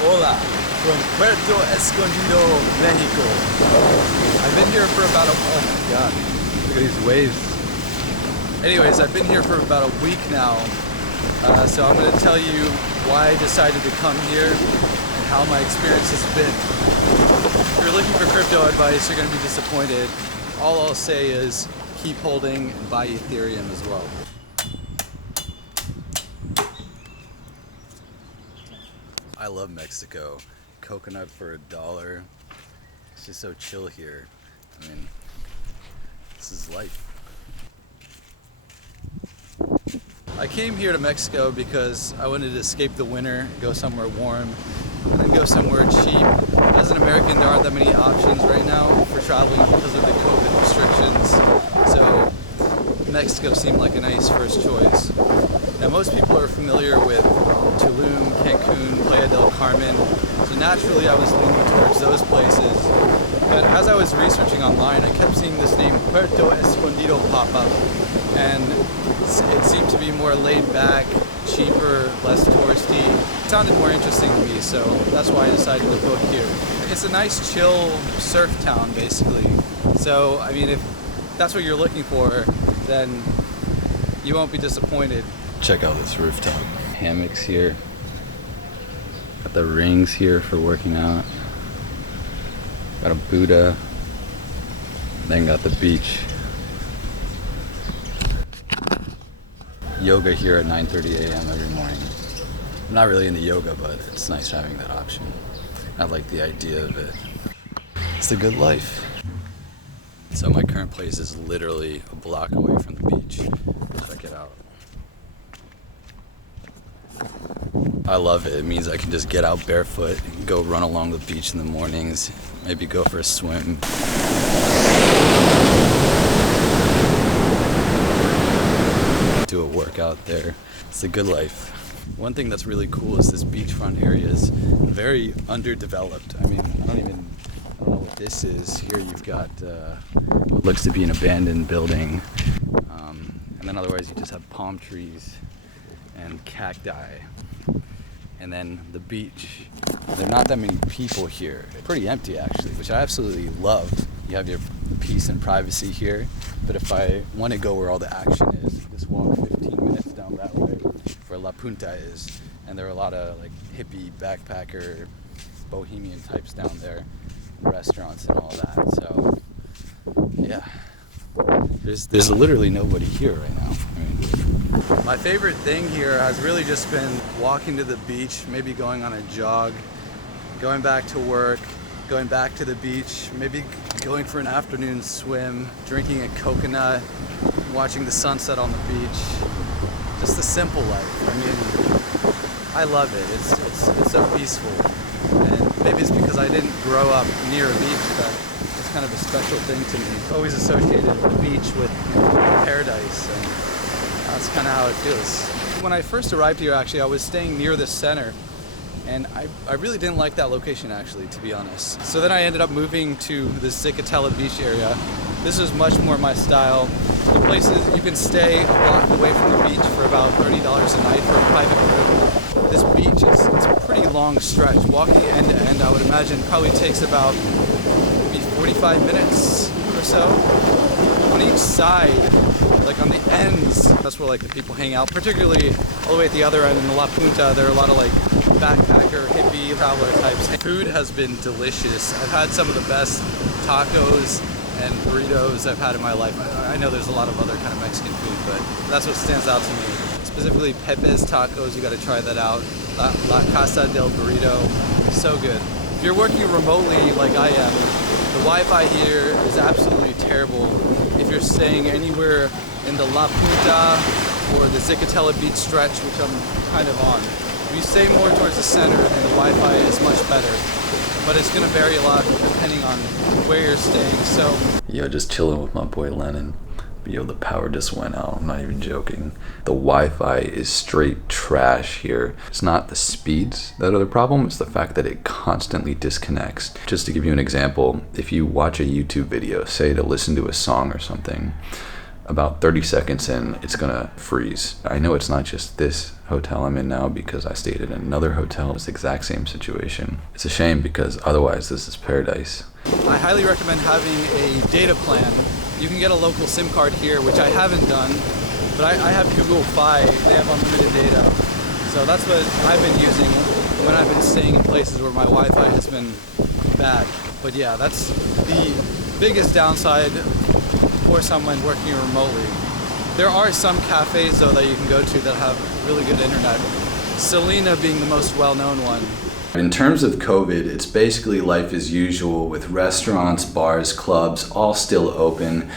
Hola, from Puerto Escondido, Mexico. I've been here for about oh my god, look at these waves. Anyways, I've been here for about a week now, so I'm going to tell you why I decided to come here and how my experience has been. If you're looking for crypto advice, you're going to be disappointed. All I'll say is keep holding and buy Ethereum as well. I love Mexico. Coconut for $1. It's just so chill here. I mean, this is life. I came here to Mexico because I wanted to escape the winter, go somewhere warm, and then go somewhere cheap. As an American, there aren't that many options right now for traveling because of the COVID restrictions. So Mexico seemed like a nice first choice. Now most people are familiar with Tulum, Cancun, Playa del Carmen, so naturally I was leaning towards those places. But as I was researching online, I kept seeing this name Puerto Escondido pop up, and it seemed to be more laid back, cheaper, less touristy. It sounded more interesting to me, so that's why I decided to book here. It's a nice chill surf town basically, so I mean if that's what you're looking for, then you won't be disappointed. Check out this rooftop. Hammocks here. Got the rings here for working out. Got a Buddha. Then got the beach. Yoga here at 9:30 a.m. every morning. I'm not really into yoga, but it's nice having that option. I like the idea of it. It's a good life. So my current place is literally a block away from the beach. Check it out. I love it. It means I can just get out barefoot and go run along the beach in the mornings, maybe go for a swim. Do a workout there. It's a good life. One thing that's really cool is this beachfront area is very underdeveloped. I mean, I don't know what this is. Here you've got what looks to be an abandoned building. And then otherwise you just have palm trees and cacti. And then the beach. There are not that many people here. Pretty empty actually, which I absolutely love. You have your peace and privacy here. But if I want to go where all the action is, just walk 15 minutes down that way where La Punta is. And there are a lot of like hippie, backpacker, bohemian types down there, restaurants and all that. So yeah, there's literally nobody here right now. I mean, my favorite thing here has really just been walking to the beach, maybe going on a jog, going back to work, going back to the beach, maybe going for an afternoon swim, drinking a coconut, watching the sunset on the beach. Just the simple life. I mean, I love it. It's so peaceful. And maybe it's because I didn't grow up near a beach, but it's kind of a special thing to me. Always associated the beach with paradise, and that's kind of how it feels. When I first arrived here, actually, I was staying near the center, and I really didn't like that location, actually, to be honest. So then I ended up moving to the Zicatela beach area. This is much more my style. The places you can stay a block away from the beach for about $30 a night for a private room. This beach, it's a pretty long stretch. Walking end to end, I would imagine, probably takes about maybe 45 minutes or so. On each side, like on the ends, that's where like the people hang out, particularly all the way at the other end in La Punta. There are a lot of like backpacker, hippie, traveler types. Food has been delicious. I've had some of the best tacos and burritos I've had in my life. I know there's a lot of other kind of Mexican food, but that's what stands out to me. Specifically Pepe's Tacos, you gotta try that out. La Casa del Burrito, so good. If you're working remotely like I am, the Wi-Fi here is absolutely terrible. If you're staying anywhere in the La Punta or the Zicatela beach stretch, which I'm kind of on, if you stay more towards the center, then the Wi-Fi is much better. But it's gonna vary a lot depending on where you're staying, so. Yo, just chilling with my boy Lennon. But yo, the power just went out, I'm not even joking. The Wi-Fi is straight trash here. It's not the speeds that are the problem, it's the fact that it constantly disconnects. Just to give you an example, if you watch a YouTube video, say to listen to a song or something, about 30 seconds in, it's gonna freeze. I know it's not just this hotel I'm in now because I stayed in another hotel. It's the exact same situation. It's a shame because otherwise this is paradise. I highly recommend having a data plan. You can get a local SIM card here, which I haven't done, but I have Google Fi. They have unlimited data. So that's what I've been using when I've been staying in places where my Wi-Fi has been bad. But yeah, that's the biggest downside for someone working remotely. There are some cafes though that you can go to that have really good internet. Selena being the most well-known one. In terms of COVID, it's basically life as usual with restaurants, bars, clubs, all still open,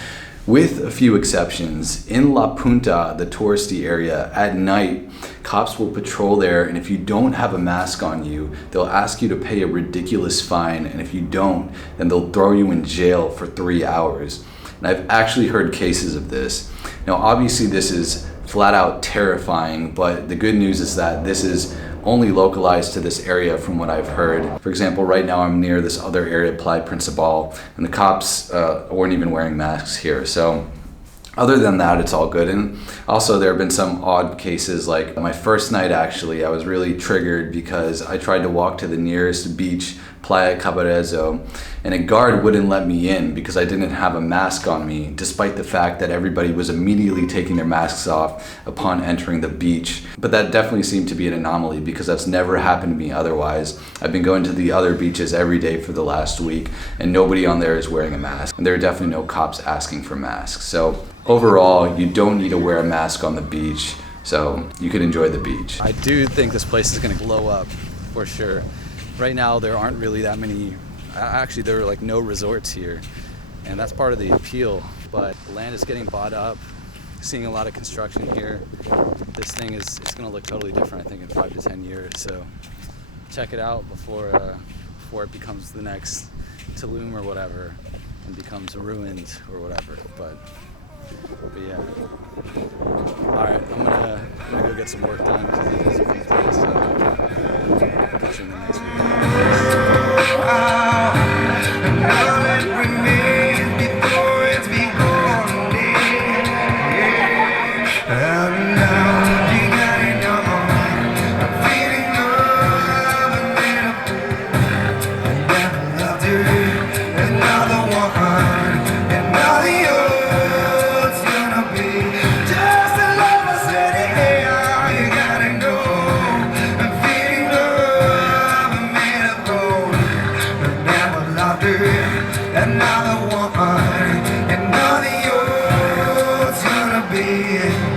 with a few exceptions. In La Punta, the touristy area, at night, cops will patrol there, and if you don't have a mask on you, they'll ask you to pay a ridiculous fine, and if you don't, then they'll throw you in jail for 3 hours. And I've actually heard cases of this. Now, obviously this is flat out terrifying, but the good news is that this is only localized to this area from what I've heard. For example, right now I'm near this other area, Playa Principal, and the cops weren't even wearing masks here. So other than that, it's all good. And also there have been some odd cases, like my first night actually, I was really triggered because I tried to walk to the nearest beach, Playa Cabarezo, and a guard wouldn't let me in because I didn't have a mask on me, despite the fact that everybody was immediately taking their masks off upon entering the beach. But that definitely seemed to be an anomaly because that's never happened to me otherwise. I've been going to the other beaches every day for the last week, and nobody on there is wearing a mask. And there are definitely no cops asking for masks. So overall, you don't need to wear a mask on the beach, so you can enjoy the beach. I do think this place is gonna blow up, for sure. Right now, there aren't really that many, actually there are like no resorts here, and that's part of the appeal, but land is getting bought up, seeing a lot of construction here. This thing it's gonna look totally different, I think, in 5 to 10 years, so check it out before it becomes the next Tulum or whatever, and becomes ruined or whatever, but yeah. Alright, I'm gonna go get some work done because it is a weekday, so I'll catch you in the next Another one, another yours gonna be